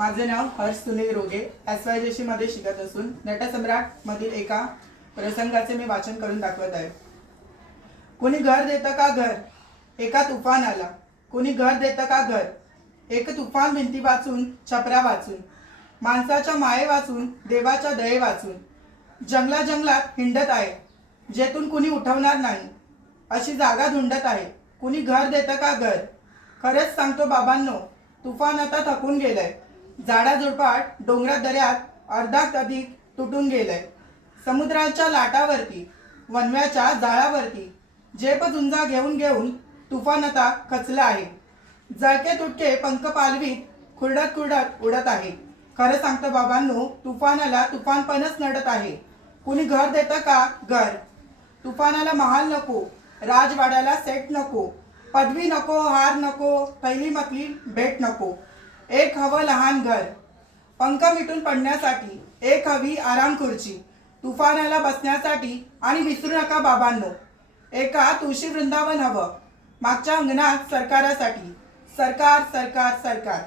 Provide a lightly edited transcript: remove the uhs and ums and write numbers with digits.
माझे नाव हर्ष सुनील रोगे SYJC मध्ये शिकत असून नटसम्राट मधील एका प्रसंगाचे मी वाचन करून दाखवत आहे। कोणी घर देतं का घर, एका तुफान आला। कोणी घर देतं का घर, एक तुफान भिंती वाचून, छपऱ्या वाचून, माणसाच्या माये वाचून, देवाच्या दये वाचून, जंगला जंगलात हिंडत आहे, जेथून कुणी उठवणार नाही अशी जागा धुंडत आहे। कुणी घर देतं का घर। खरंच सांगतो बाबांनो, तुफान आता थकून गेलंय। झाडा झुडपाट डोंगरात दऱ्यात अर्धात अधिक तुटून गेलंय। समुद्राच्या लाटावरती, वनव्याच्या जाळावरती झेप झुंजा घेऊन घेऊन तुफान आता खचलं आहे। जळके तुटके पंख पालवीत खुरडत खुरडत उडत आहे। खरं सांगतो बाबांनो, तुफानाला तुफानपणच नडत आहे। कुणी घर देतं का घर। तुफानाला महाल नको, राजवाड्याला सेट नको, पदवी नको, हार नको, थैली मधली भेट नको। एक हवं लहान घर, पंख मिटून पडण्यासाठी, एक हवी आराम खुर्ची तुफानाला बसण्यासाठी। आणि विसरू नका बाबांनो, एका तुळशी वृंदावन हवं मागच्या अंगणात सरकारासाठी। सरकार सरकार सरकार।